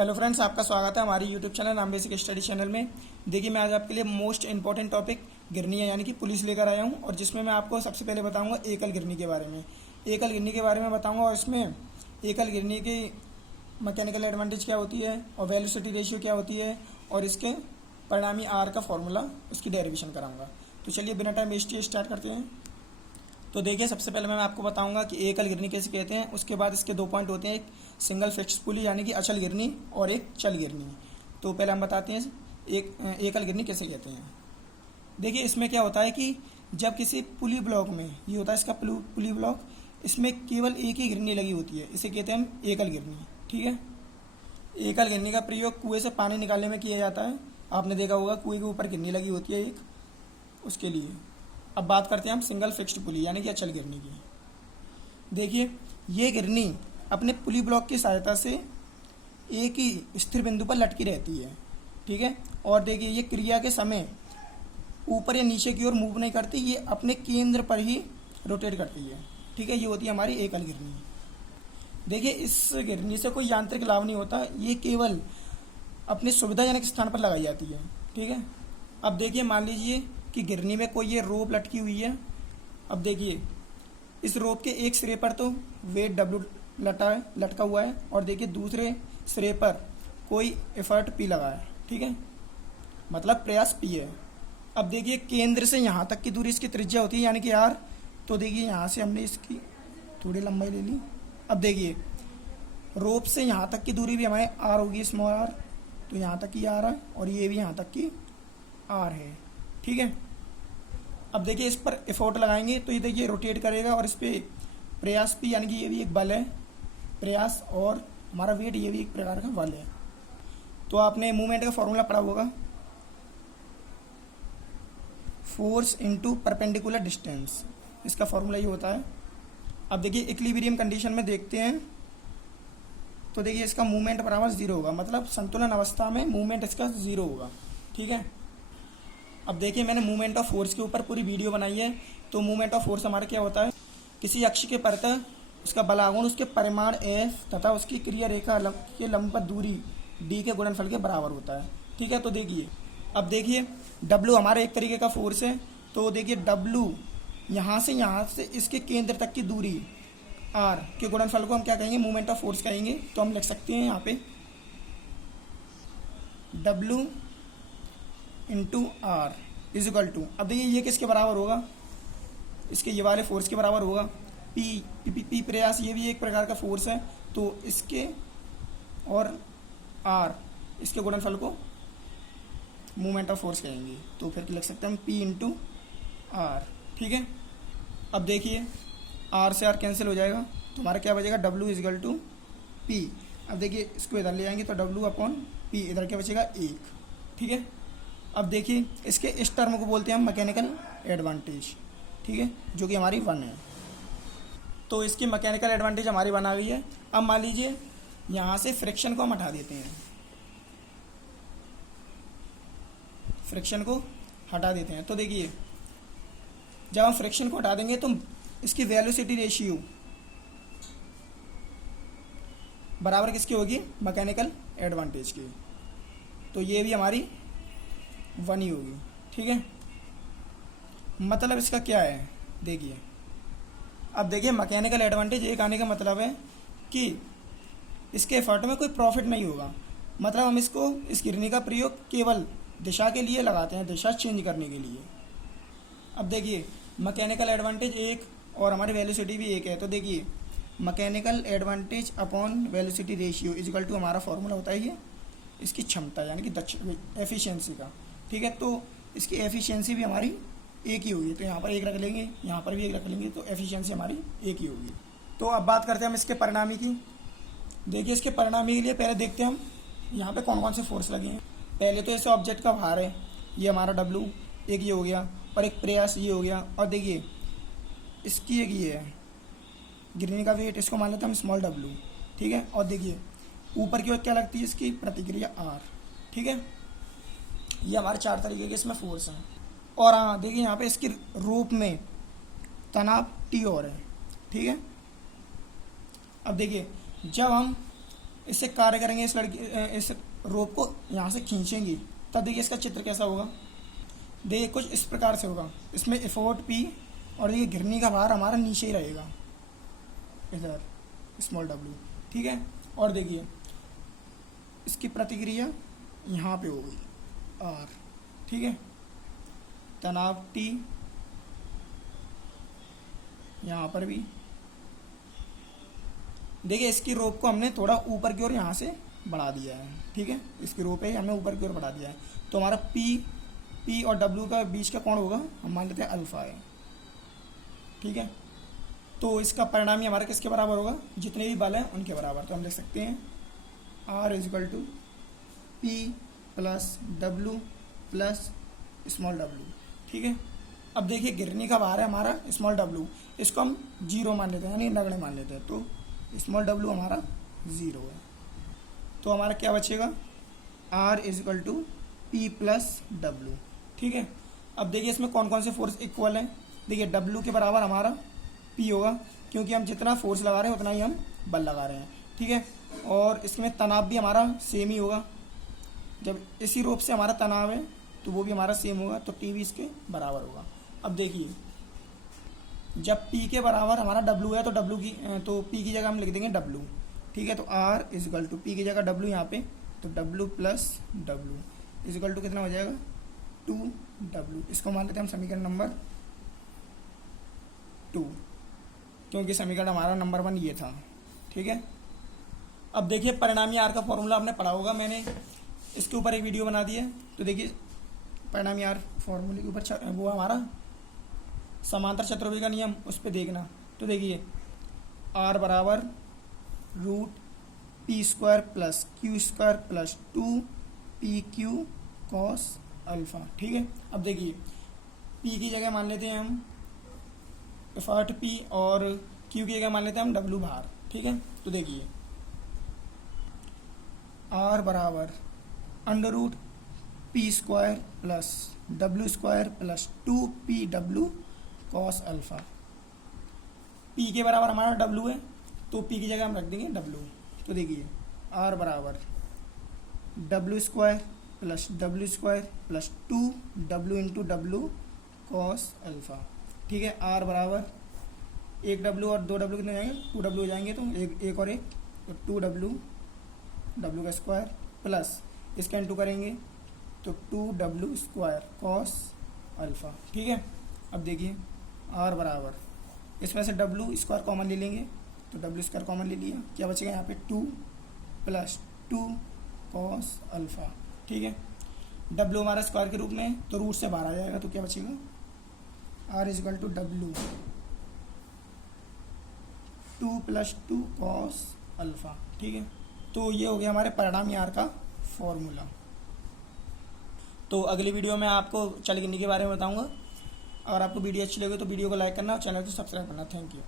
Hello friends, आपका स्वागत है हमारी यूट्यूब चैनल नाम बेसिक स्टडी चैनल में। देखिए, मैं आज आपके लिए मोस्ट इंपॉर्टेंट टॉपिक गिरनी है यानी कि पुलिस लेकर आया हूं, और जिसमें मैं आपको सबसे पहले बताऊंगा एकल गिरनी के बारे में। एकल गिरनी के बारे में बताऊंगा, और इसमें एकल गिरनी की मैकेनिकल एडवांटेज क्या होती है और वेलोसिटी रेशियो क्या होती है, और इसके परिणामी आर का फॉर्मूला, उसकी डेरिवेशन कराऊंगा। तो चलिए बिना टाइम वेस्ट किए स्टार्ट करते हैं। तो देखिए, सबसे पहले मैं आपको बताऊंगा कि एकल गिरनी कैसे कहते हैं। उसके बाद इसके दो पॉइंट होते हैं, एक सिंगल फिक्स पुली यानी कि अचल गिरनी और एक चल गिरनी। तो पहले हम बताते हैं एकल गिरनी कैसे कहते हैं। देखिए, इसमें क्या होता है कि जब किसी पुली ब्लॉक में, ये होता है इसका पुली ब्लॉक, इसमें केवल एक ही गिरनी लगी होती है, इसे कहते हैं हम एकल गिरनी। ठीक है, एकल गिरनी का प्रयोग कुएं से पानी निकालने में किया जाता है। आपने देखा होगा कुएं के ऊपर गिरनी लगी होती है एक, उसके लिए। अब बात करते हैं हम सिंगल फिक्स्ड पुली यानी कि अचल गिरनी की। देखिए, ये गिरनी अपने पुली ब्लॉक की सहायता से एक ही स्थिर बिंदु पर लटकी रहती है। ठीक है, और देखिए, ये क्रिया के समय ऊपर या नीचे की ओर मूव नहीं करती, ये अपने केंद्र पर ही रोटेट करती है। ठीक है, ये होती है हमारी एकल गिरनी। देखिए, इस गिरनी से कोई यांत्रिक लाभ नहीं होता, ये केवल अपने सुविधाजनक स्थान पर लगाई जाती है। ठीक है, अब देखिए, मान लीजिए कि गिरनी में कोई ये रोप लटकी हुई है। अब देखिए, इस रोप के एक सिरे पर तो वेट डब्ल्यू लटका हुआ है, और देखिए दूसरे सिरे पर कोई एफर्ट पी लगा है। ठीक है, मतलब प्रयास पी है। अब देखिए, केंद्र से यहाँ तक की दूरी इसकी त्रिज्या होती है यानी कि आर। तो देखिए, यहाँ से हमने इसकी थोड़ी लंबाई ले ली। अब देखिए, रोप से यहाँ तक की दूरी भी हमारे आर होगी, स्मॉल आर। तो यहाँ तक की आर है, और ये भी यहाँ तक की आर है। ठीक है, अब देखिए, इस पर एफोर्ट लगाएंगे तो ये देखिए रोटेट करेगा, और इस पर प्रयास भी यानी कि ये भी एक बल है, प्रयास, और हमारा वेट ये भी एक प्रकार का बल है। तो आपने मूवमेंट का फॉर्मूला पढ़ा होगा, फोर्स इनटू परपेंडिकुलर डिस्टेंस, इसका फॉर्मूला ये होता है। अब देखिए, इक्विलिब्रियम कंडीशन में देखते हैं तो देखिए, इसका मूवमेंट बराबर जीरो होगा, मतलब संतुलन अवस्था में मूवमेंट इसका जीरो होगा। ठीक है, अब देखिए, मैंने मूवमेंट ऑफ फोर्स के ऊपर पूरी वीडियो बनाई है। तो मूवमेंट ऑफ फोर्स हमारा क्या होता है, किसी अक्ष के परतः उसका बलागुण उसके परिमाण एफ तथा उसकी क्रिया रेखा के लंबवत दूरी डी के गुणनफल के बराबर होता है। ठीक है, तो देखिए, अब देखिए, डब्ल्यू हमारा एक तरीके का फोर्स है। तो देखिए, डब्ल्यू यहाँ से इसके केंद्र तक की दूरी आर के गुणनफल को हम क्या कहेंगे, मूवमेंट ऑफ फोर्स कहेंगे। तो हम लिख सकते हैं यहाँ पे W into R is equal to, अब देखिए, ये किसके बराबर होगा, इसके ये वाले फोर्स के बराबर होगा। पी प्रयास, ये भी एक प्रकार का फोर्स है। तो इसके और आर, इसके गुणनफल को मूवमेंट ऑफ फोर्स कहेंगे। तो फिर लिख सकते हैं हम पी इंटू आर। ठीक है, अब देखिए, आर से आर कैंसिल हो जाएगा, तो हमारा क्या बचेगा, W is equal to P. अब देखिए, इसको इधर ले आएंगे तो डब्ल्यू अपॉन पी, इधर क्या बचेगा, एक। ठीक है, अब देखिए, इसके इस टर्म को बोलते हैं हम मैकेनिकल एडवांटेज। ठीक है, जो कि हमारी 1 है। तो इसकी मैकेनिकल एडवांटेज हमारी 1 आ गई है। अब मान लीजिए, यहाँ से फ्रिक्शन को हम हटा देते हैं, फ्रिक्शन को हटा देते हैं। तो देखिए, जब हम फ्रिक्शन को हटा देंगे तो इसकी वेलोसिटी रेशियो बराबर किसकी होगी, मैकेनिकल एडवांटेज की। तो ये भी हमारी 1 ही होगी। ठीक है, मतलब इसका क्या है, देखिए, अब देखिए, मैकेनिकल एडवांटेज एक आने का मतलब है कि इसके एफर्ट में कोई प्रॉफिट नहीं होगा। मतलब हम इस गिरनी का प्रयोग केवल दिशा के लिए लगाते हैं, दिशा चेंज करने के लिए। अब देखिए, मैकेनिकल एडवांटेज एक और हमारी वेलोसिटी भी एक है। तो देखिए, mechanical advantage upon velocity ratio is equal to, हमारा फॉर्मूला होता है ये इसकी क्षमता यानी कि एफिशिएंसी का। ठीक है, तो इसकी एफिशिएंसी भी हमारी एक ही होगी। तो यहाँ पर एक रख लेंगे, यहाँ पर भी एक रख लेंगे, तो एफिशिएंसी हमारी एक ही होगी। तो अब बात करते हैं हम इसके परिणामी की। देखिए, इसके परिणामी के लिए पहले देखते हैं हम यहाँ पे कौन कौन से फोर्स लगे हैं। पहले तो ऐसे ऑब्जेक्ट का भार है, ये हमारा डब्ल्यू, एक ये हो गया, और एक प्रयास ये हो गया। और देखिए, इसकी एक ये है गिरने का वेट, इसको मान लेते हैं हम स्मॉल डब्ल्यू। ठीक है, और देखिए, ऊपर की ओर क्या लगती है, इसकी प्रतिक्रिया आर। ठीक है, ये हमारे 4 तरीके के इसमें फोर्स हैं। और हाँ, देखिए, यहाँ पे इसके रूप में तनाव टी और है। ठीक है, अब देखिए, जब हम इससे कार्य करेंगे, इस रोप को यहाँ से खींचेंगे, तब देखिए इसका चित्र कैसा होगा। देखिए कुछ इस प्रकार से होगा। इसमें एफोर्ट पी और देखिए घिरनी का भार हमारा नीचे ही रहेगा, इधर स्मॉल डब्ल्यू, ठीक है। और देखिए इसकी प्रतिक्रिया यहाँ पे होगी आर, ठीक है। तनाव टी यहाँ पर भी। देखिए इसकी रोप को हमने थोड़ा ऊपर की ओर यहाँ से बढ़ा दिया है, ठीक है। इसकी रोप है हमने ऊपर की ओर बढ़ा दिया है, तो हमारा पी और डब्ल्यू का बीच का कोण होगा, हम मान लेते हैं अल्फा है, ठीक है। तो इसका परिणाम ही हमारा किसके बराबर होगा, जितने भी बल हैं उनके बराबर। तो हम लिख सकते हैं R is equal to P plus W plus small W, ठीक है। अब देखिए गिरने का भार है हमारा स्मॉल डब्ल्यू, इसको हम 0 मान लेते हैं, यानी नगण्य मान लेते हैं, तो स्मॉल डब्ल्यू हमारा 0 है। तो हमारा क्या बचेगा, R is equal to P plus W, ठीक है। अब देखिए इसमें कौन कौन से फोर्स इक्वल हैं। देखिए डब्ल्यू के बराबर हमारा पी होगा, क्योंकि हम जितना फोर्स लगा रहे हैं उतना ही हम बल लगा रहे हैं, ठीक है। और इसमें तनाव भी हमारा सेम ही होगा, जब इसी रोप से हमारा तनाव है तो वो भी हमारा सेम होगा, तो टी भी इसके बराबर होगा। अब देखिए जब P के बराबर हमारा W है तो P की जगह हम लिख देंगे W, ठीक है। तो R इजकल टू P की जगह W यहाँ पे, तो W plus W is equal to कितना हो जाएगा 2W। इसको मान लेते हैं हम समीकरण नंबर 2, क्योंकि समीकरण हमारा नंबर 1 ये था, ठीक है। अब देखिए परिणामी R का फॉर्मूला आपने पढ़ा होगा, मैंने इसके ऊपर एक वीडियो बना दी है। तो देखिए परिणामी R फॉर्मूले के ऊपर वो हमारा समांतर चतुर्भुज का नियम, उस पर देखना। तो देखिए R बराबर root P square plus Q square plus 2PQ cos alpha, ठीक है। अब देखिए P की जगह मान लेते हैं हम एफर्ट P और Q की जगह मान लेते हैं हम W भार, ठीक है। तो देखिए R बराबर under root P square plus W square plus 2PW cos alpha. P के बराबर हमारा W है, तो P की जगह हम रख देंगे W। तो देखिए R बराबर W square plus W square plus 2W into W cos alpha, ठीक है। R बराबर 1W और 2W कितने हो जाएंगे, 2W हो जाएंगे, तो एक और एक, तो 2W W का स्क्वायर प्लस इसका इंटू करेंगे तो 2W स्क्वायर कॉस अल्फा, ठीक है। अब देखिए R बराबर इसमें से W स्क्वायर कॉमन ले लेंगे, तो W स्क्वायर कॉमन ले लिया, क्या बचेगा यहाँ पे 2 प्लस 2 कॉस अल्फा, ठीक है। W हमारा स्क्वायर के रूप में, तो रूट से बाहर आ जाएगा, तो क्या बचेगा R is equal to W 2 plus 2 cos alpha, ठीक है। तो ये हो गया हमारे परिणामी R का फॉर्मूला। तो अगली वीडियो में आपको चल गिननी के बारे में बताऊंगा। अगर आपको वीडियो अच्छी लगे तो वीडियो को लाइक करना और चैनल को सब्सक्राइब करना। Thank you.